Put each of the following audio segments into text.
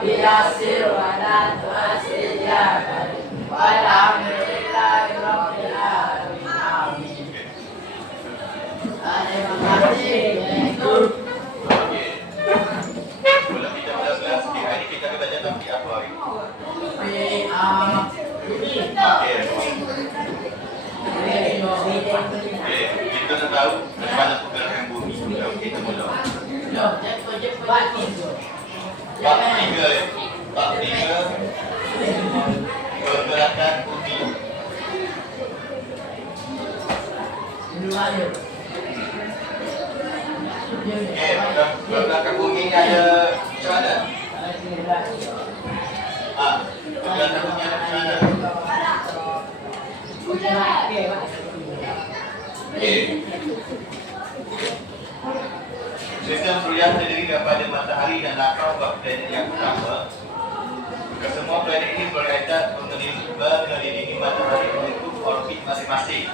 Yasir wa la tu'asir ya Karim. Walhamdulillahi Rabbil Alamin. Amin. Terima kasih. Kalau kita belajar sikit hari kita akan belajar tentang apa hari? Kita dah tahu bagaimana pergerakan bumi. Kita mula. Bab 3 pergerakan bumi. Pergerakan bumi ni ada macam mana? Pergerakan bumi ada macam mana? Sistem suria terdiri daripada matahari dan latar planet yang utama. Kesemua planet ini berkaitan mengelilingi matahari mengikut orbit masing-masing.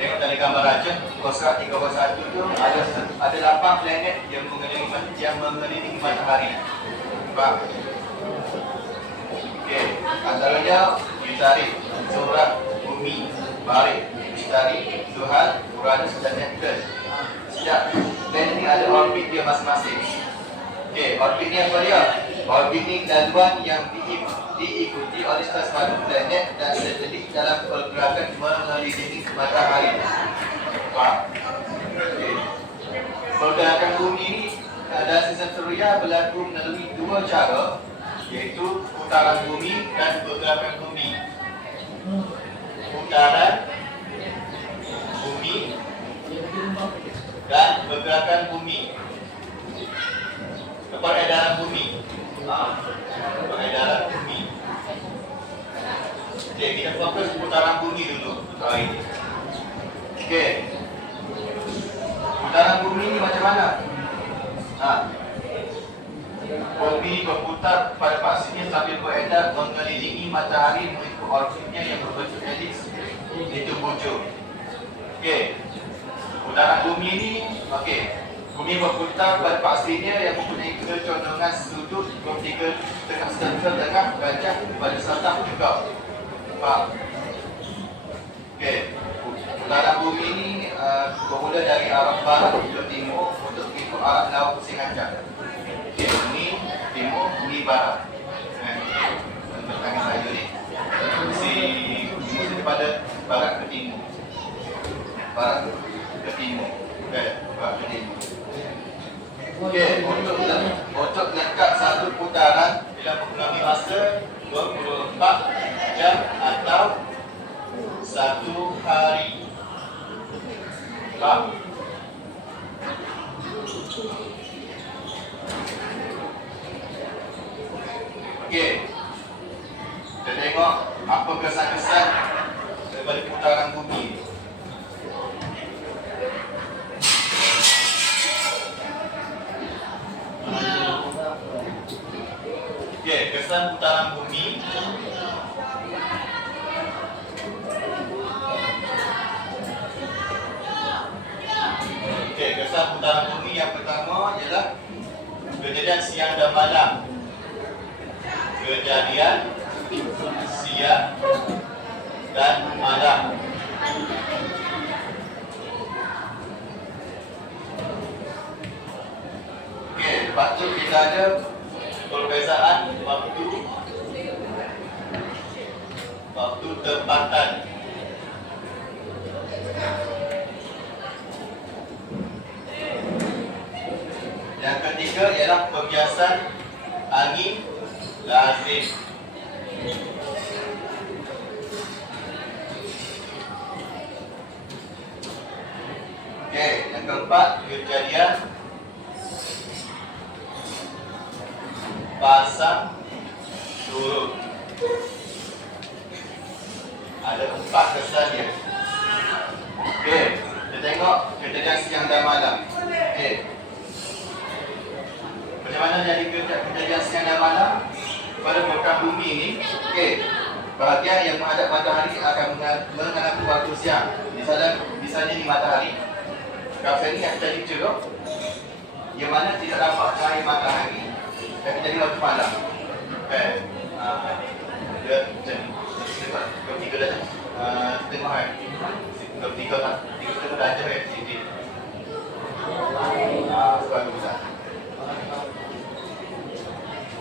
Tengok dari gambar rajah Kosrat 301 tu ada 8 planet yang mengelilingi matahari. Nampak? Okey, antaranya Mizari, Zuhrah, Bumi, Marikh, Mistari, Zuhal, Uranus dan Neptun. Setiap planet ini ada orbit dia masing-masing. Okey, orbit ni apa dia? Orbit ni laluan yang diikuti oleh sesuatu planet dan satelit dalam pergerakan mengelilingi matahari. Faham? Okay. Pergerakan bumi ini dalam sistem suria berlaku melalui dua cara, iaitu putaran bumi dan pergerakan bumi. Putaran bumi dan pergerakan bumi. Peredaran bumi. Peredaran bumi. Okey, kita fokus putaran bumi dulu hari ini. Okey. Putaran bumi ni macam mana? Bumi berputar pada pastinya sambil beredar mengelilingi matahari mengikut orbitnya yang berbentuk elips, itu bujur. Okey. Putaran bumi ni, okey. Bumi berputar pada pastinya yang mempunyai kecondongan sudut 23,5 tengah gajah pada satah juga. Faham? Okey. Putaran bumi ini bermula dari arah barat ke timur untuk mengikut arah laut Singacan. Okey, ini timur, ini barat. Tangan saya ni. Mesti daripada barat ke timur. Barat ke timur. Okey, barat ke timur. Okey, untuk lekat satu putaran bila mengulangi masa 24 jam atau 1 hari. Faham? Okey. Kita tengok apa kesan-kesan daripada putaran bumi. Okey, kesan putaran bumi. Okey, kesan putaran bumi yang pertama ialah kejadian siang dan malam. Kejadian siang dan malam. Okey, lepas tu kita ada perbezaan waktu tempatan. Yang ketiga ialah pembiasan angin lazim. Okey, yang keempat kejadian pasang surut. Ada 4 kesan dia. Okey, kita tengok kejadian siang dan malam. Okey. Macam mana jadi kejadian siang dan malam pada pergerakan bumi ni? Okey. Bahagian yang menghadap matahari akan mengalami waktu siang. Misalnya di matahari. Kawasan ni ada ceruk yang mana tidak dapat cahaya matahari dan menjadi waktu malam. Kan? Dia macam kau tiga dah tengok kan? Kau tiga tak? Tiga setengah dah ajar kan? Sini. Soal besar.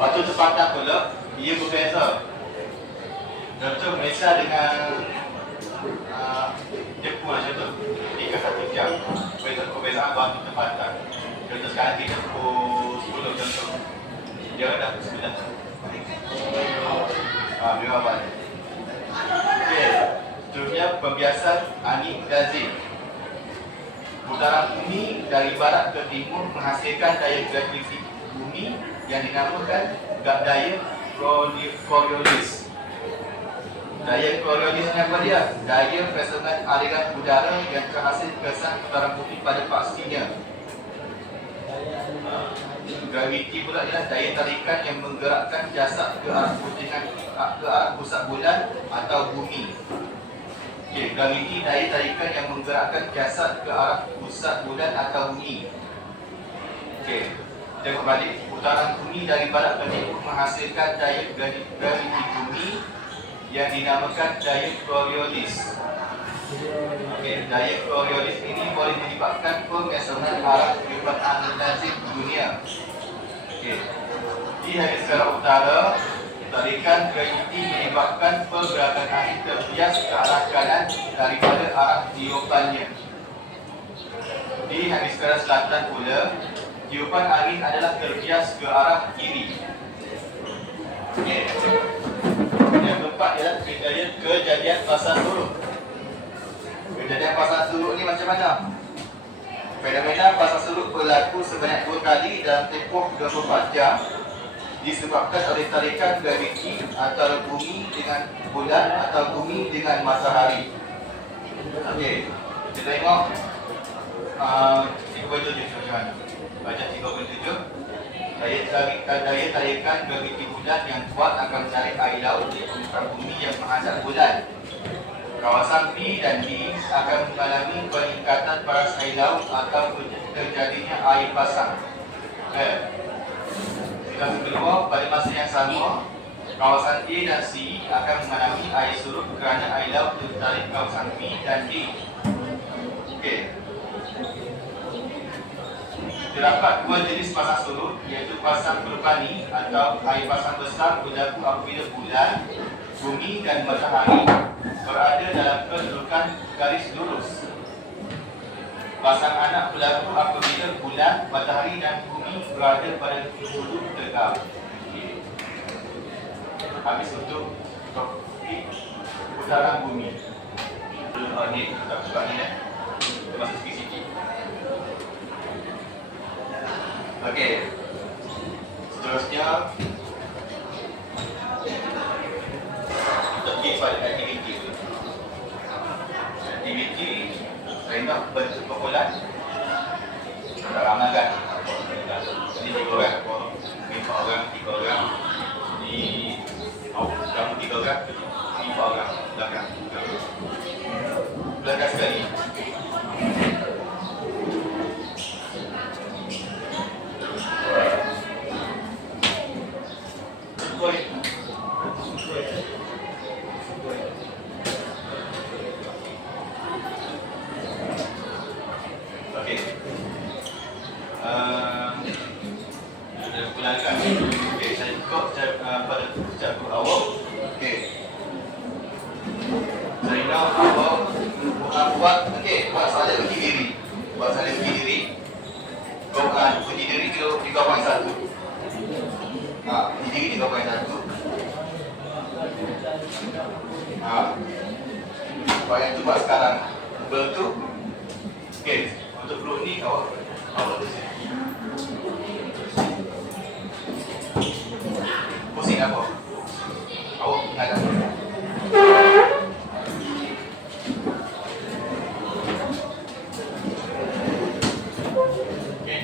Waktu tempatan pula, ia berbeza. Contoh Malaysia dengan Jepun macam tu, 3-1 jam. Perbezaan waktu tempatan. Contoh sekarang kita pukul 10 contoh. Dia dah pukul 9. Dia apa? Okay. Seterusnya pembiasan angin Brazil. Putaran bumi dari barat ke timur menghasilkan daya gravitasi bumi yang dinamakan daya Coriolis. Daya Coriolis ni apa dia? Daya pesangan aliran udara yang terhasil kesan putaran bumi pada paksinya. Graviti pula ialah daya tarikan yang menggerakkan jasad ke arah pusat bulan atau bumi. Okay, graviti daya tarikan yang menggerakkan jasad ke arah pusat bulan atau bumi. Okey, tengok balik. Putaran bumi dari barat ke timur menghasilkan daya graviti bumi yang dinamakan daya Coriolis. Okey, daya Coriolis ini boleh menyebabkan pengesanan arah tiupan angin lazim dunia. Okey, di hemisfera utara, tarikan graviti menyebabkan pergerakan angin terbias ke arah kanan daripada arah tiupannya. Di hemisfera selatan pula, tiupan angin adalah terbias ke arah kiri. Okey. Yang keempat ialah kejadian pasang surut. Kejadian pasang surut ni macam mana? Fenomena pasang surut berlaku sebanyak 2 kali dalam tempoh 24 jam disebabkan oleh tarikan graviti antara bumi dengan bulan atau bumi dengan matahari. Okey, kita tengok 3.7 macam mana. Baca 3.7. Daya tarikan graviti bulan yang kuat akan menarik air laut di permukaan bumi yang menghadap bulan. Kawasan B dan D akan mengalami peningkatan paras air laut atau terjadinya air pasang. Yang kedua, pada masa yang sama, kawasan A dan C akan mengalami air surut kerana air laut tertarik kawasan B dan D. Okey. Terdapat 2 jenis pasang surut, iaitu pasang vulkanik atau air pasang besar berlaku apabila bulan, bumi dan matahari berada dalam kedudukan garis lurus. Pasang anak berlaku apabila bulan, matahari dan bumi berada pada sudut tegak. Habis untuk topik putaran bumi. Ni kita buka ni kita masuk sikit. Okey. Seterusnya kita pergi pada aktiviti. Aktiviti saya nak bentuk kumpulan. Kita ramalkan. Ini 3 orang, 5 orang, 3 orang. Ini kamu 3 orang, 5 orang. Belakang sekali. Yang cuba sekarang bentuk. Okey, untuk grup ni awak pusing. Pusing apa? Awak ada. Okey.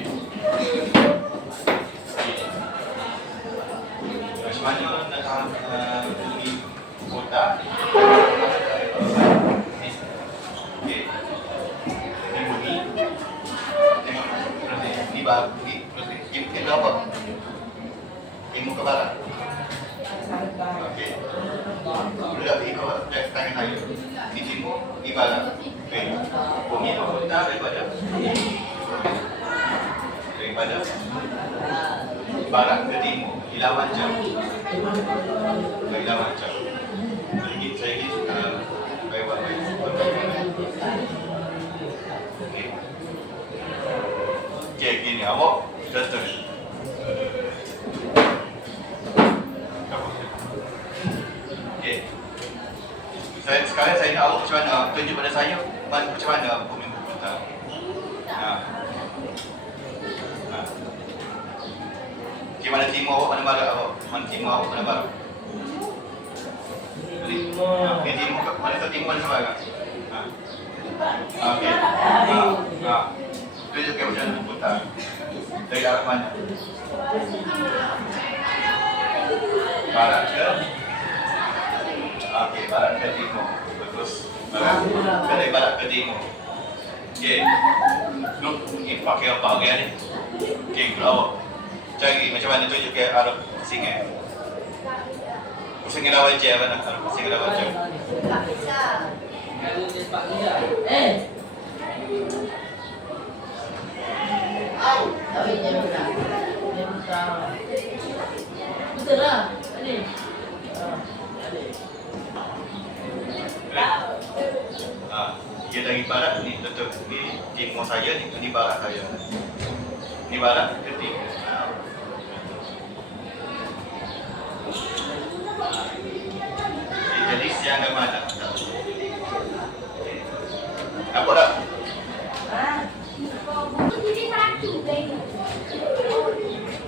Macam mana nak bunyi kota? Kita apa? Ilmu ke barat. Okey. Sudah ikut tangan saya. Di timur, di barat. Okey. Bumi berputar daripada barat ke timur. Di lawan jam. Di lawan jam. Saya ingin lewat. Okey. Okey, gini awak betul. Okey. Sekarang saya nak awak macam mana tunjuk pada saya macam mana bumi berputar. Di mana timur awak, mana barat awak? Mana timur awak, mana barat? Di timur, mana tu timur, mana barat? Okey. Tunjukkan macam mana berputar. Dari arah mana? Barat ke? Okey, barat ke timur. Terus dari barat ke timur. Okey. Look, ini pakai apa lagi ni? Okey, kalau cari macam mana tunjukkan arah singa. Pusing rawat je mana? Arah pusing rawat je. Betul lah. Ini. Dia dari barat ni tutup di timur saya ni, di barat saya. Di barat ke timur. Jadi siang ke mana? Nampak tak?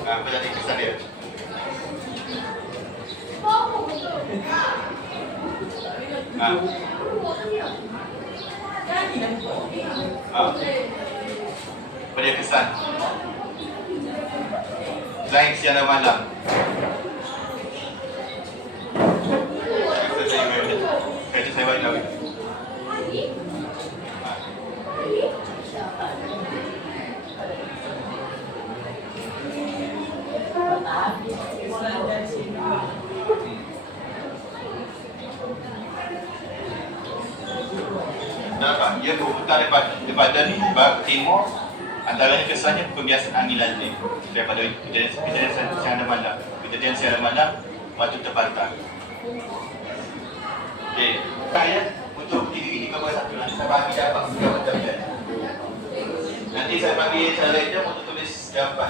Apa jadi kesan dia? Pada kesan lain siang dan malam. Kerja saya balik lagi. Nampak? Dia berputar daripada ni, barat timur. Antaranya kesannya pembiasan angin landing daripada kejadian siang dan malam. Kejadian siang dan malam, waktu terpantang. Okey, saya untuk diri ini ke satu nanti saya bagi dapat gambar jawapan. Nanti saya bagi cara itu untuk tulis jawapan.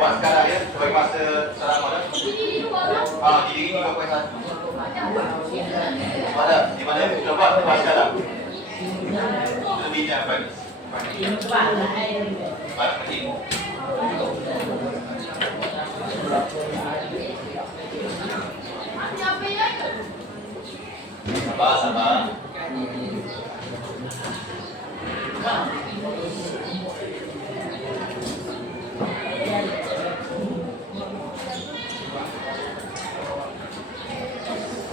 Buat sekarang ya, sebagai masa salam malam. Diri ini ke satu. Mana? Di mana? Coba buat sekarang. Lebih jawapan. Barat ke timur. Sabar.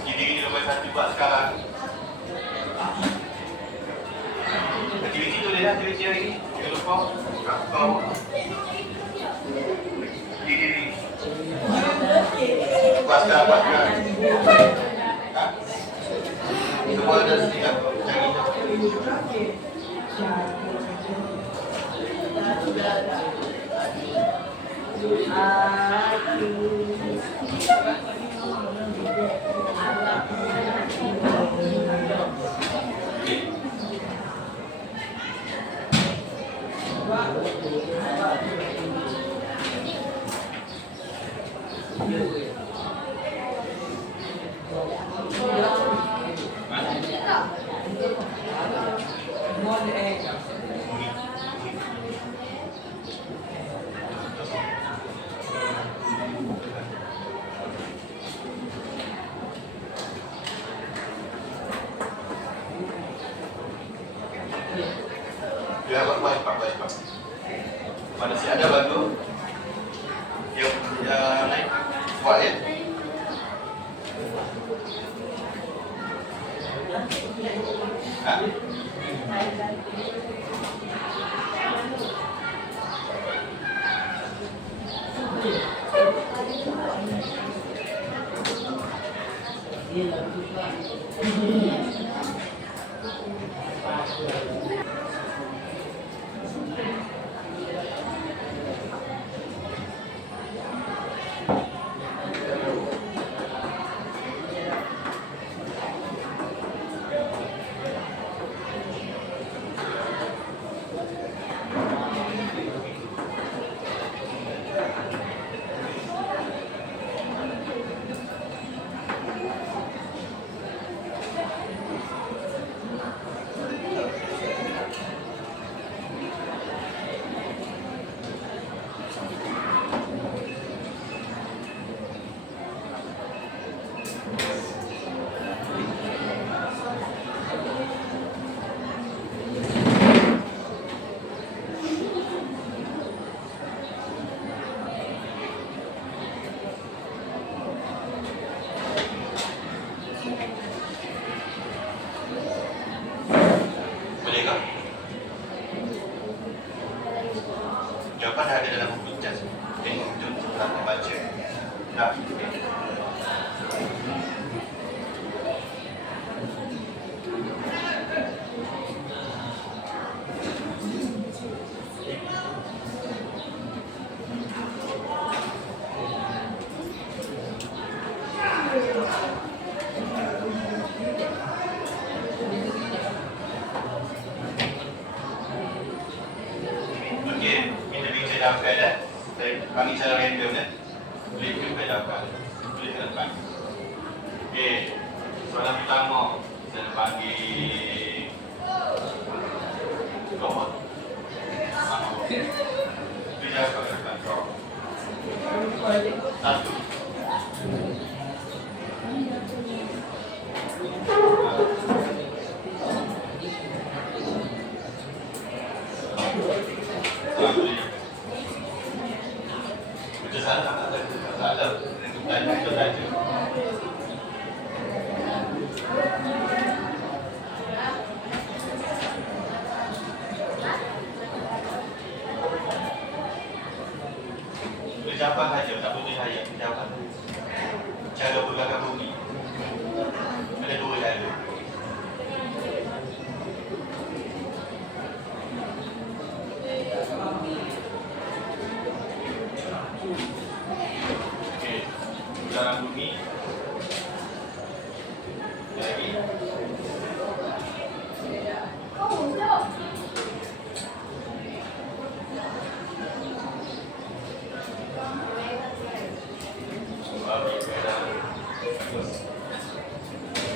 Ini nombor satu buat sekarang. Aktiviti tu dia aktiviti hari ni. Jangan lupa kau diri. Buat sekarang. Semua ada setiap cari. Ya, baik. Mana si ada baru yang naik buat ya. Bolehkah? Jawapan ada dalam buku cas. Tengok jom setelah membaca. Dah. Okey, kita bincang jawabkan dah. Saya panggil cara random dah. Boleh juga jawabkan. Boleh ke depan. Okey, soalan pertama saya panggil robot. Boleh jawabkan ke depan. Satu. Betul salah tak ada salah. Dan itu saja. Jawapan saja, tak boleh saya jawapan. Cara pergerakan bumi. Ada dua cara. Okey, putaran bumi. Lagi.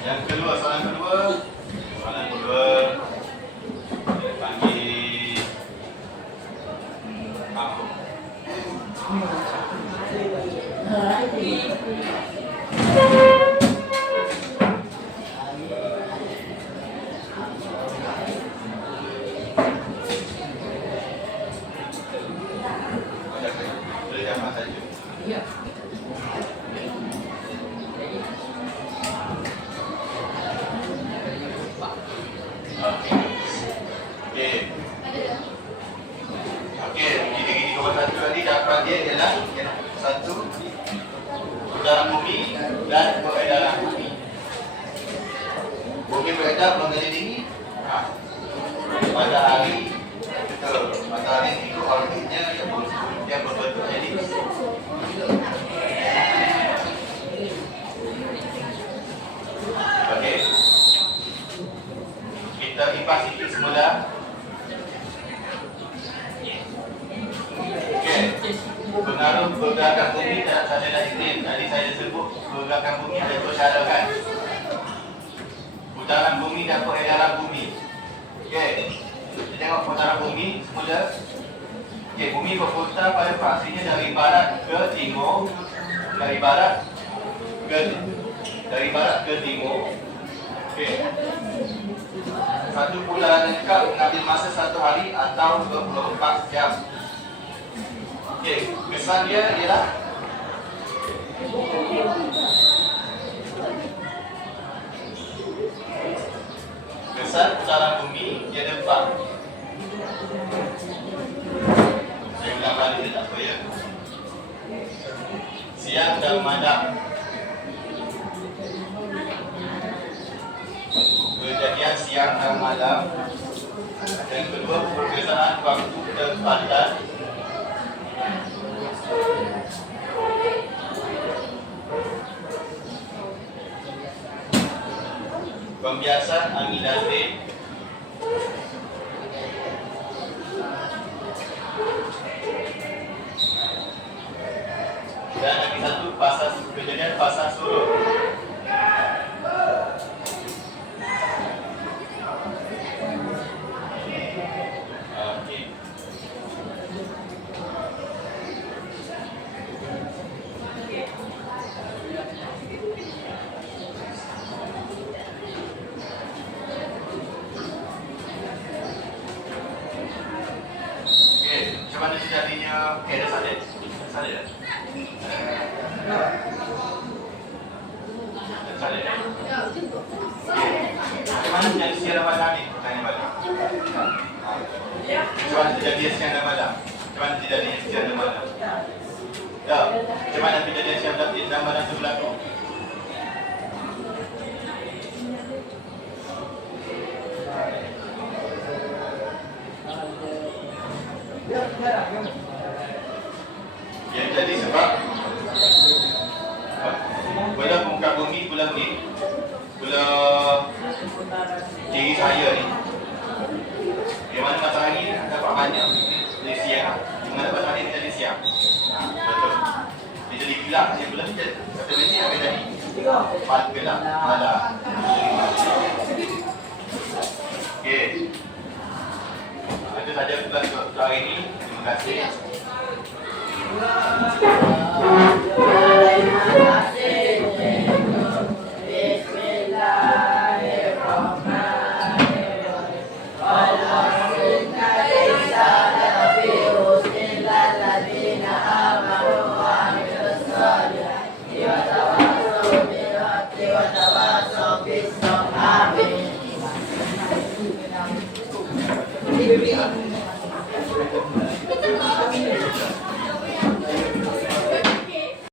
Yang kedua, soalan kedua. Soalan kedua kita panggil apa? Boleh jawab saja. Okey, gini-gini nombor satu tadi jawapan dia ialah satu, putaran bumi dan peredaran bumi. Bumi beredar mengelilingi matahari. Betul, matahari ikut orbitnya yang berbentuk elips. Okey, kita impas sikit semula. Okey, pengaruh pergerakan bumi terhadap salinan iklim. Tadi saya sebut pergerakan bumi ada dua cara kan? Putaran bumi dan peredaran bumi. Okey, kita tengok putaran bumi semula. Okey, bumi berputar pada paksinya dari barat ke timur, dari barat ke timur. Okey. Satu putaran lengkap mengambil masa 1 hari atau 24 jam. Okey, kesan dia ialah kesan putaran bumi dia ada 4. Saya ulang balik dia tak apa ya. Siang dan malam. kejadian siang dan malam. Yang kedua, perbezaan waktu tempatan. Pembiasan angin dan B. Dan lagi satu kejadian pasang surut. Okey. Macam mana jadinya? Dah salin? Salin dah? Dah salin dah? Macam mana jadi siang dan malam ni? Tanya balik. Macam mana jadi siang dan malam? Macam mana jadi siang dan malam? Ya, macam mana kejadian siang dan malam tu berlaku? Yang jadi sebab bila muka bumi bulan ni, bulan diri saya ni, di mana matahari dapat banyak dari siang, di mana matahari jadi siang. Betul. Dia jadi gelap je bulan ni, automatik apa jadi? Gelap, malam. Okey. Itu saja kelas untuk hari ini. Terima kasih. Amin.